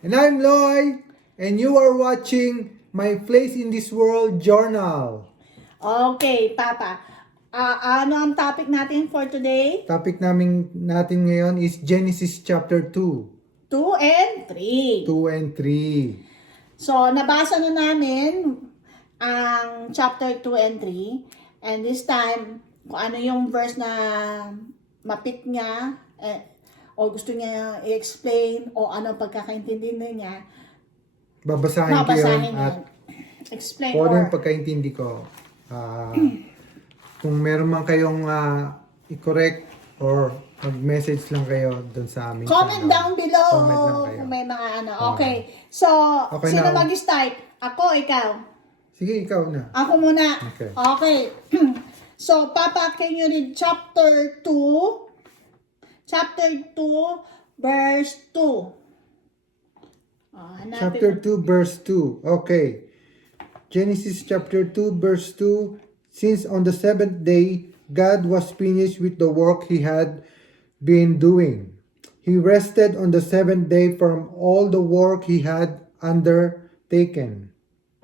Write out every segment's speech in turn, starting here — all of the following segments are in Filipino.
And I'm Loy, and you are watching My Place in This World Journal. Okay, Papa. Ano ang topic natin for today? Topic natin ngayon is Genesis chapter 2. 2 and 3. 2 and 3. So, nabasa na namin ang chapter 2 and 3. And this time, kung ano yung verse na mapit niya, o gusto niya i-explain, o ano pagkakaintindi niya, Babasahin ko yun niya. at Explain kung ano or... yung pagkaintindi ko. Kung meron man kayong i-correct or mag-message lang kayo doon sa amin. Comment down below Comment lang kayo. kung may mga ano. Okay. So, Okay, sino now. mag-start? Ako, ikaw? Sige, ikaw na. Ako muna. Okay. Okay. So, Papa, can you read chapter 2? Chapter 2, verse 2. Chapter 2, verse 2. Okay. Genesis chapter 2, verse 2. Since on the seventh day, God was finished with the work He had been doing. He rested on the seventh day from all the work He had undertaken.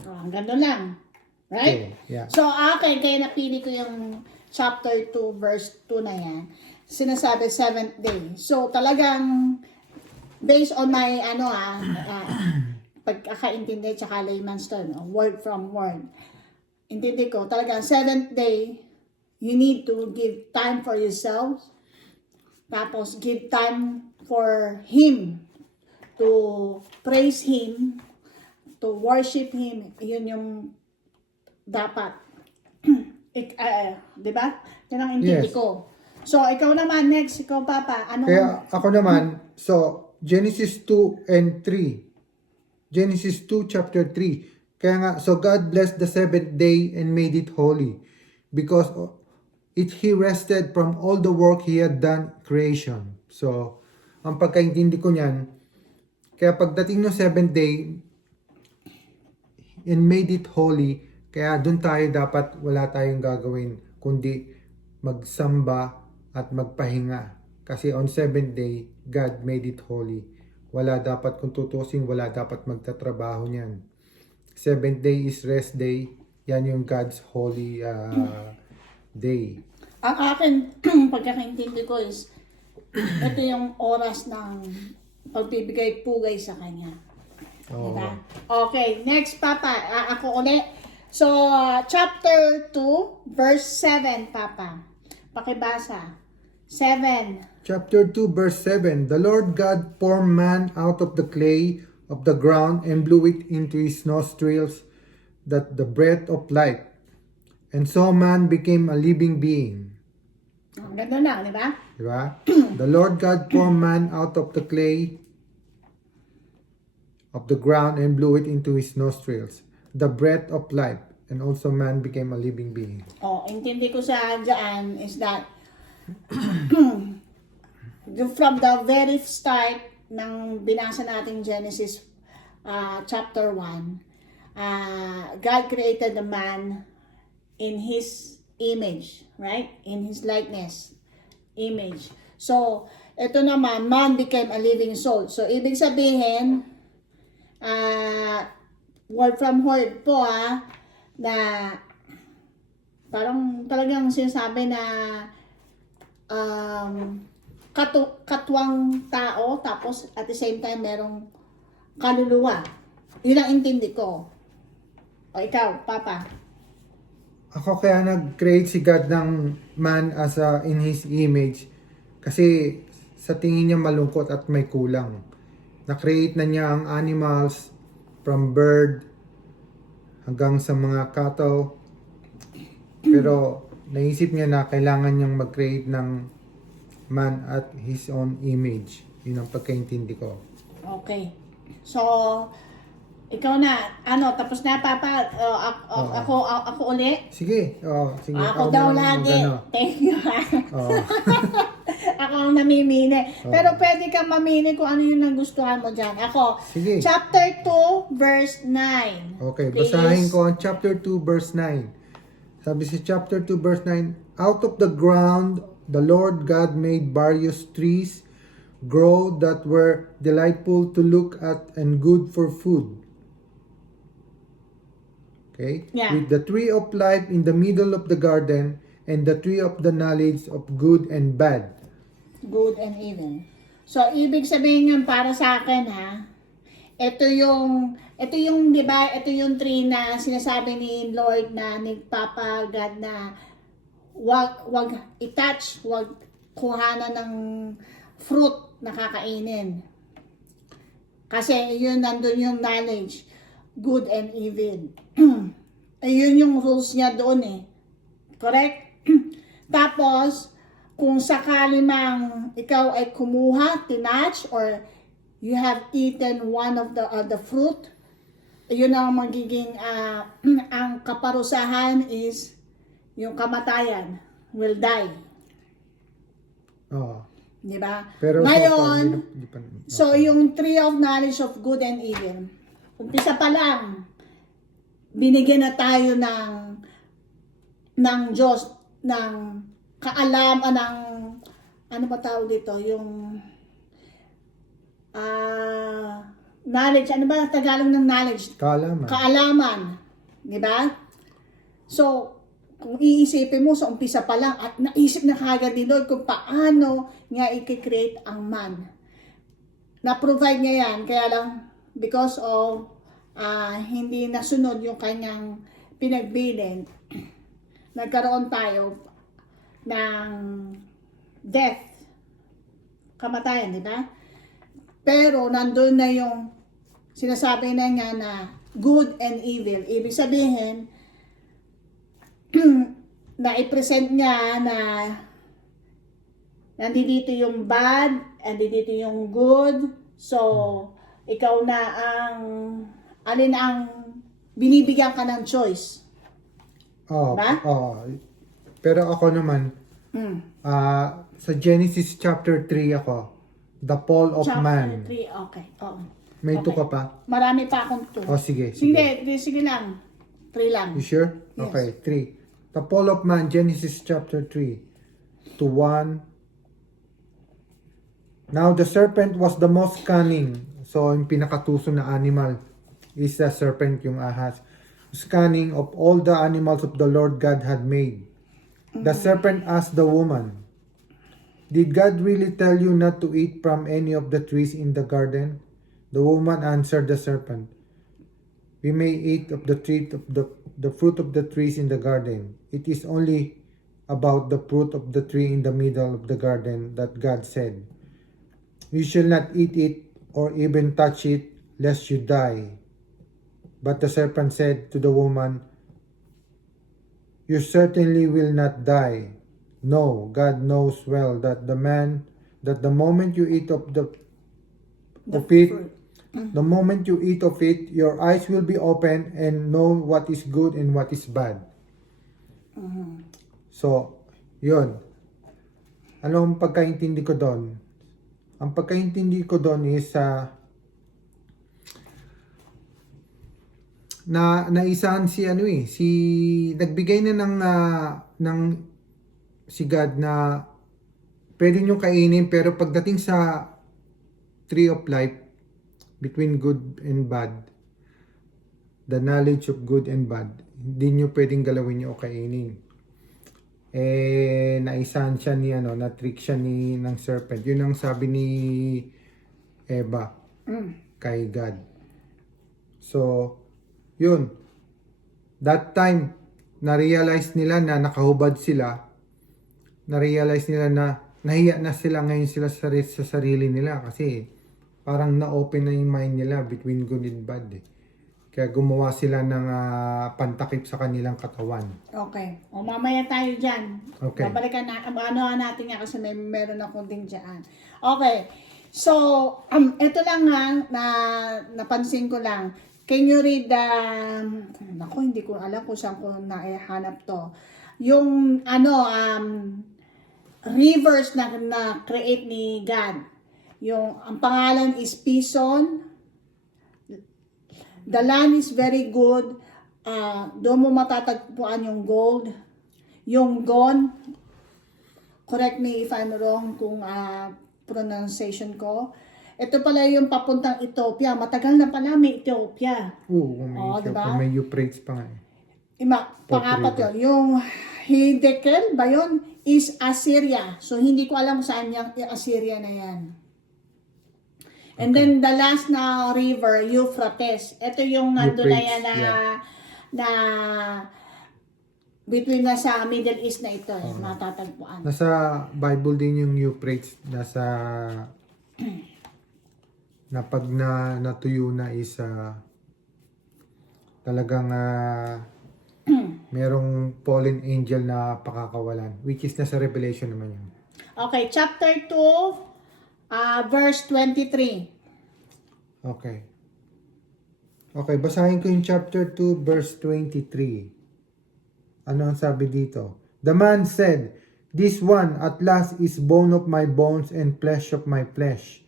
Oh, ganun lang. Right? Okay, yeah. So, akin, kaya napili ko yung chapter 2, verse 2 na yan. Sinasabi, seventh day. So, talagang, based on my, pagkakaintindi, tsaka layman's term, word from word. Intindi ko, talagang, seventh day, you need to give time for yourself. Tapos, give time for Him. To praise Him. To worship Him. Yun yung dapat. Di ba? Yan ang intindi Yes. ko. So, ikaw naman, next, ikaw, Papa. Anong... Kaya ako naman, so Genesis 2 and 3. Genesis 2 chapter 3. Kaya nga, so God blessed the seventh day and made it holy because He rested from all the work He had done creation. So, ang pagkaintindi ko niyan, kaya pagdating ng seventh day and made it holy, kaya dun tayo dapat wala tayong gagawin kundi magsamba at magpahinga. Kasi on seventh day, God made it holy. Wala dapat, kung tutusin, wala dapat magtatrabaho niyan. Seventh day is rest day. Yan yung God's holy day. Ang akin, pagkakaintindi ko is, ito yung oras ng pagbibigay-pugay sa Kanya. Oo. Diba? Okay, next, Papa. Ako ulit. So, chapter 2, verse 7, Papa. Pakibasa. 7. Chapter 2 verse 7. The Lord God formed man out of the clay of the ground and blew it into his nostrils, that the breath of life. And so man became a living being. Ganda lang, di ba? Diba? The Lord God formed man out of the clay of the ground and blew it into his nostrils, the breath of life. And also man became a living being. Oh, intindi ko sa dyan is that from the very start ng binasa nating Genesis chapter 1, God created the man in His image, right? In His likeness, image. So, ito naman, man became a living soul. So, ibig sabihin, word from word po na parang talagang sinasabi na katwang tao, tapos at the same time merong kaluluwa. Yun ang intindi ko. O ikaw, Papa. Ako kaya nag-create si God ng man as in His image kasi sa tingin niya malungkot at may kulang. Na-create na niya ang animals from bird hanggang sa mga cattle. Pero naisip niya na kailangan niyang mag-create ng man at His own image. Yun ang pagkaintindi ko. Okay. So, ikaw na. Tapos na, Papa. Ako uli. Sige. Sige. Ako daw na lang lagi. Thank you. Oo. Ako ang namimili. Pero pwede kang mamili kung ano yung nagustuhan mo dyan. Ako, Sige. chapter 2, verse 9. Okay, Please. basahin ko ang chapter 2 verse 9. Sabi sa chapter 2 verse 9, out of the ground the Lord God made various trees, grow that were delightful to look at and good for food. Okay? Yeah. With the tree of life in the middle of the garden and the tree of the knowledge of good and bad. Good and evil. So, ibig sabihin yun para sa akin, ha? Ito yung, di ba, ito yung tree na sinasabi ni Lord na ni Papa God na wag i-touch, wag kuhanan ng fruit na kakainin. Kasi yun, nandun yung knowledge, good and evil. Ayun yung rules niya doon eh. Correct? Tapos, kung sakali mang ikaw ay kumuha, tinatch, or you have eaten one of the fruit, yun ang magiging, ang kaparusahan is yung kamatayan, will die. Oh. Di ba? Pero Ngayon, di pa, so yung tree of knowledge of good and evil, umpisa pa lang, binigyan na tayo ng Diyos, ng kaalaman, ng, ano ba tawag dito, yung, knowledge, ano ba Tagalog ng knowledge? kaalaman. Kaalaman. Di ba? So, kung iisipin mo sa umpisa pa lang at naisip na kagad ni Lord kung paano niya i-create ang man. Na-provide niya yan, kaya lang because of hindi nasunod yung kanyang pinagbilin, nagkaroon tayo ng death, kamatayan, di ba? Pero nandun na yung sinasabi na niya na good and evil. Ibig sabihin, na i-present niya na nandito yung bad, nandito yung good. So, ikaw na alin ang binibigyan ka ng choice. Oh, Ba? oh. Pero ako naman, sa Genesis chapter 3 ako, the fall of Chapter man. 3, okay. Oo. May Okay. ito ka pa? Marami pa akong 2. Oh, sige. Sige lang. 3 lang. You sure? Yes. Okay, 3. The fall of man, Genesis chapter 3 to 1. Now the serpent was the most cunning. So, yung pinakatuso na animal is the serpent, yung ahas. Was cunning of all the animals of the Lord God had made. The serpent asked the woman, "Did God really tell you not to eat from any of the trees in the garden?" The woman answered the serpent, "We may eat of the tree of the fruit of the trees in the garden. It is only about the fruit of the tree in the middle of the garden that God said, 'You shall not eat it or even touch it, lest you die.' But the serpent said to the woman, 'You certainly will not die. No, God knows well that the moment you eat of it, the moment you eat of it, your eyes will be open and know what is good and what is bad." So, yun. Ano ang pagkaintindi ko doon? Ang pagkaintindi ko doon is naisahan si nagbigay na ng si God na pwede nyo kainin, pero pagdating sa tree of life, between good and bad, the knowledge of good and bad, hindi nyo pwedeng galawin o kainin. Naisahan siya na-trick siya ng serpent. Yun ang sabi ni Eva kay God. So, yun. That time, na-realize nila na nakahubad sila. Na-realize nila na nahiya na sila ngayon sila sa sarili nila kasi parang na-open na yung mind nila between good and bad. Kaya gumawa sila ng pantakip sa kanilang katawan. Okay. O mamaya tayo dyan. Okay. Babalikan na, natin nga kasi meron akong ding dyan. Okay. So, ito lang na napansin ko lang. Can you read the, hindi ko alam kung saan ko naihanap to. Yung, rivers na create ni God. Ang pangalan is Pison. The land is very good. Doon mo matatagpuan yung gold. Yung Gon, correct me if I'm wrong kung pronunciation ko. Ito pala yung papuntang Ethiopia. Matagal na pala may Ethiopia. Oo, may, Diba? may Euphrates pa nga eh. Pangapat yun. Yung Hiddekel ba yun? Is Assyria. So, hindi ko alam saan yung Assyria na yan. And then, the last na river, Euphrates. Ito yung nandun na yan na between na sa Middle East na ito. Matatagpuan. Nasa Bible din yung Euphrates. Nasa na pag natuyo na is talagang merong fallen angel na pakakawalan, which is nasa Revelation naman yun. Okay, chapter 2, verse 23. Okay. Okay, basahin ko yung chapter 2, verse 23. Ano ang sabi dito? The man said, "This one at last is bone of my bones and flesh of my flesh.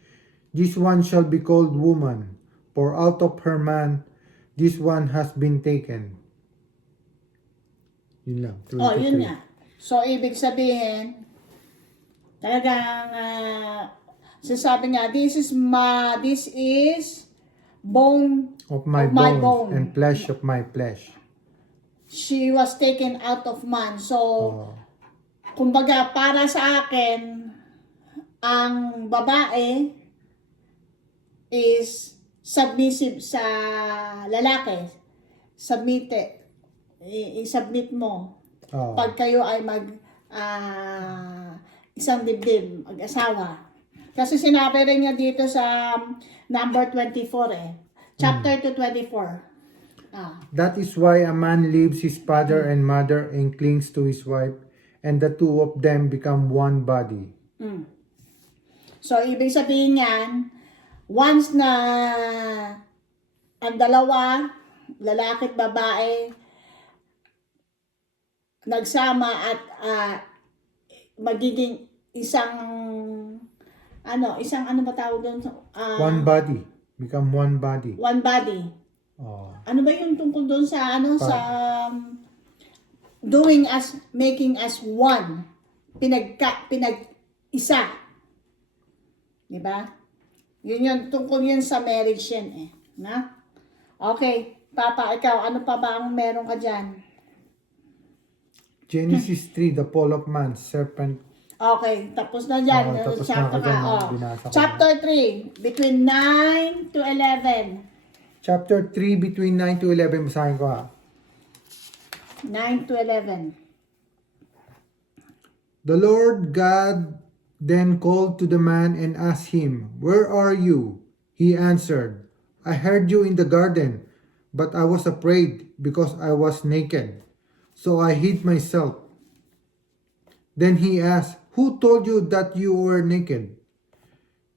This one shall be called woman, for out of her man, this one has been taken." Yun lang. 23. Yun nga. So, ibig sabihin, talagang, sasabi nga, this is bone Of my bones bone. and flesh of my flesh. She was taken out of man. So, kumbaga, para sa akin, ang babae is submissive sa lalaki. I-submit mo. Pag kayo ay isang dibdib, mag-asawa. Kasi sinabi rin niya dito sa number 24 Chapter 2:24. That is why a man leaves his father and mother and clings to his wife, and the two of them become one body. So, ibig sabihin yan, once na ang dalawa, lalaki at babae, nagsama at magiging isang ano ba tawag doon? One body. Become one body. One body. Ano ba yung tungkol doon sa sa making us one. Pinag-isa. Diba? Yun yung tungkol yun sa marriage yan na? Okay, Papa, ikaw, ano pa ba ang meron ka dyan? Genesis 3, the fall of man, serpent. Okay, tapos na dyan. Tapos chapter na ako dyan, Chapter 3, between 9 to 11. Chapter 3, between 9 to 11, basahin ko 9 to 11. The Lord God then called to the man and asked him, "Where are you?" He answered, "I heard you in the garden, but I was afraid because I was naked. So I hid myself." Then he asked, "Who told you that you were naked?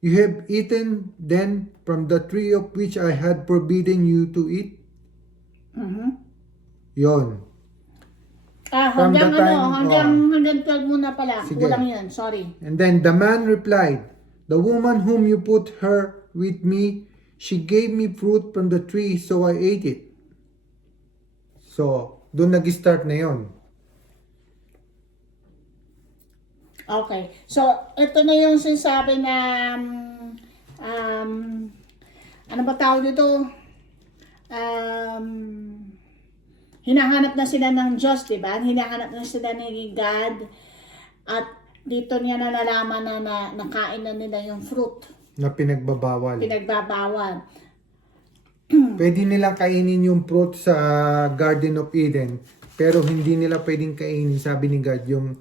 You have eaten then from the tree of which I had forbidden you to eat?" Yon. Hanggang hanggang 12 muna pala. Sige. Kulang yun, sorry. And then the man replied, "The woman whom you put her with me, she gave me fruit from the tree, so I ate it." So, doon nag-start na yon. Okay. So, ito na yung sinasabi na ano ba tawag dito? Hinahanap na sila ng Diyos, di ba? Hinahanap na sila ni God. At dito niya nalalaman na nakain na nila yung fruit. Na pinagbabawal. Pwede nilang kainin yung fruit sa Garden of Eden, pero hindi nila pwedeng kainin, sabi ni God, yung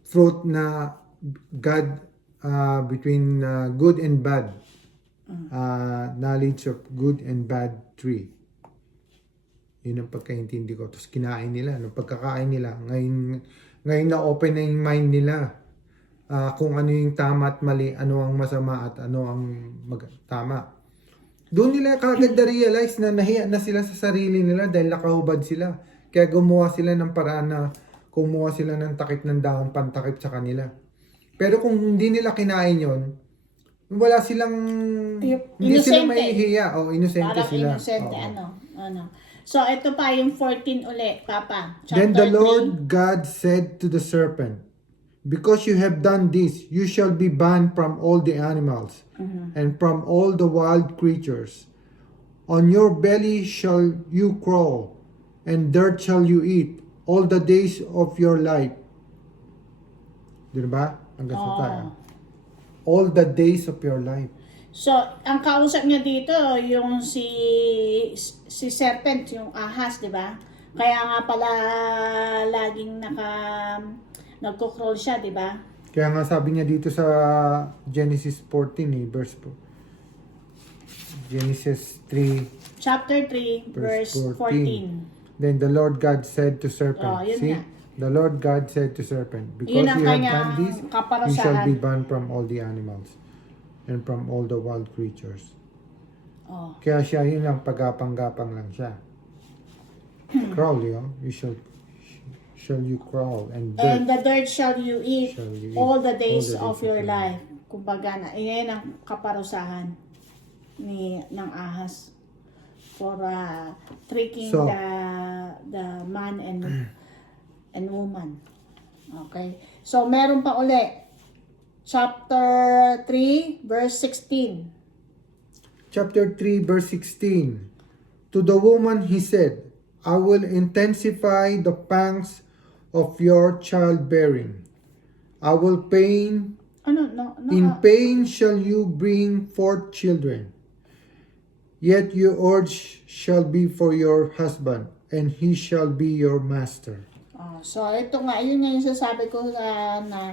fruit na God between good and bad. Knowledge of good and bad tree. Yun ang pagkaintindi ko. Tapos kinain nila. Nung pagkakain nila, ngayon na open na yung mind nila. Kung ano yung tama at mali, ano ang masama at ano ang tama. Doon nila kagad na-realize na nahiya na sila sa sarili nila dahil nakahubad sila. Kaya gumawa sila ng paraan na kumuha sila ng takip ng dahon, pantakip sa kanila. Pero kung hindi nila kinain yon, wala silang, hindi sila mahihiya. Inosente parang sila. Inosente, ano. So, ito pa yung 14 ulit, Papa. Then the Chapter 3. Lord God said to the serpent, Because you have done this, you shall be banned from all the animals and from all the wild creatures. On your belly shall you crawl, and dirt shall you eat all the days of your life. Di ba? Hanggang sa tayo. All the days of your life. So, ang kausap niya dito, yung si serpent, yung ahas, di ba? Kaya nga pala laging nagko-crawl siya, di ba? Kaya nga sabi niya dito sa Genesis 14, verse 4. Genesis 3, Chapter 3, verse 14. Then the Lord God said to serpent, Oh, yun see? nga. The Lord God said to serpent, because Yun ang you have kanyang done this, kaparusahan. you shall be banned from all the animals and from all the wild creatures. Oh. Kaya siya, yun lang, pagapang-gapang lang siya. Crawl, you shall you crawl, and dirt. And the dirt shall you eat Shall you eat all the days all the of days your of your life. Kumbaga na, yan ang kaparusahan ng ahas for tricking So, the man and woman. Okay. So, meron pa uli. Chapter 3, verse 16. Chapter 3, verse 16. To the woman he said, I will intensify the pangs of your childbearing. I will pain, Ano? No, in pain shall you bring forth children. Yet your urge shall be for your husband, and he shall be your master. So, ito nga, yun nga yung sasabi ko na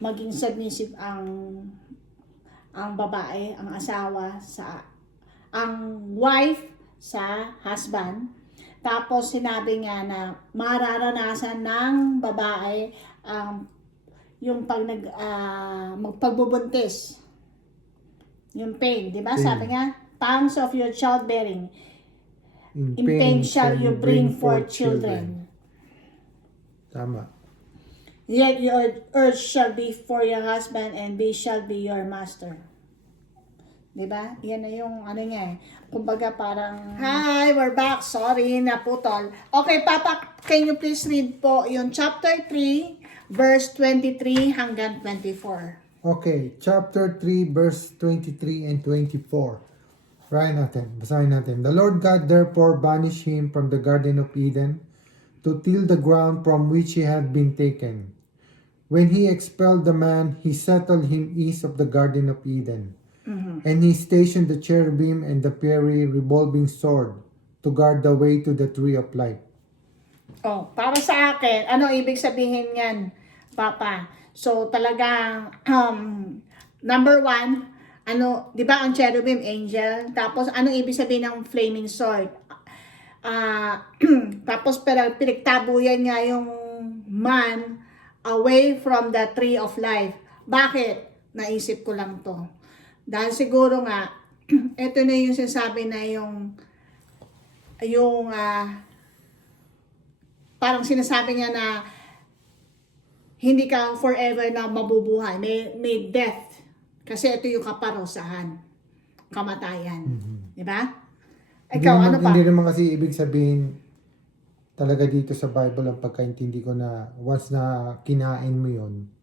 maging submissive ang babae, ang asawa, ang wife sa husband. Tapos, sinabi nga na mararanasan ng babae yung pagbubuntis. Yung pain, di ba? Pain. Sabi nga, pangs of your childbearing. In In pain shall you bring forth children. Tama. Yet your urge shall be for your husband, and he shall be your master. Diba? Yan na yung ano niya eh. Kumbaga parang... Hi, we're back. Sorry, naputol. Okay, Papa, can you please read po yung chapter 3, verse 23 hanggang 24. Okay, chapter 3, verse 23 and 24. Basahin natin. The Lord God therefore banished him from the Garden of Eden to till the ground from which he had been taken. When he expelled the man, he settled him east of the Garden of Eden. And he stationed the cherubim and the fiery revolving sword to guard the way to the tree of life. Oh, para sa akin, ano ibig sabihin yan, Papa? So, talagang, number 1, ano, di ba ang cherubim, angel? Tapos, anong ibig sabihin ng flaming sword? Tapos, pero pinagtabuyan niya yung man away from the tree of life. Bakit? Naisip ko lang to. Dahil siguro nga, ito na yung sinasabi na yung parang sinasabi niya na hindi ka forever na mabubuhay. May death. Kasi ito yung kaparusahan. Kamatayan. Di ba? Ikaw, ano pa? Hindi naman kasi ibig sabihin talaga dito sa Bible ang pagkaintindi ko na once na kinain mo yon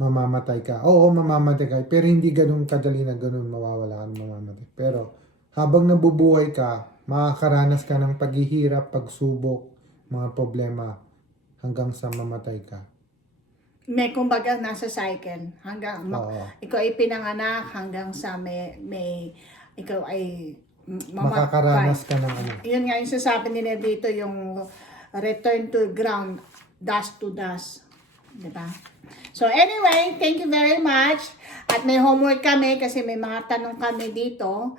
mamamatay ka. Oo, mamamatay ka. Pero hindi ganun kadali na ganun mawawala ka, mamamatay. Pero habang nabubuhay ka, makakaranas ka ng paghihirap, pagsubok, mga problema hanggang sa mamatay ka. May kumbaga nasa cycle. Hanggang Oo. ikaw ay pinanganak hanggang sa may ikaw ay Makakaranas ka ng ano. Yun nga yung sasabi nila dito, yung return to ground, dust to dust. Diba? So anyway, thank you very much. At may homework kami kasi may mga tanong kami dito.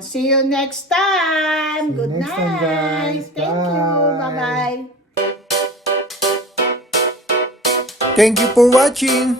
See you next time. See you Good next time, night. guys. Thank you. Bye. Bye-bye. Thank you for watching.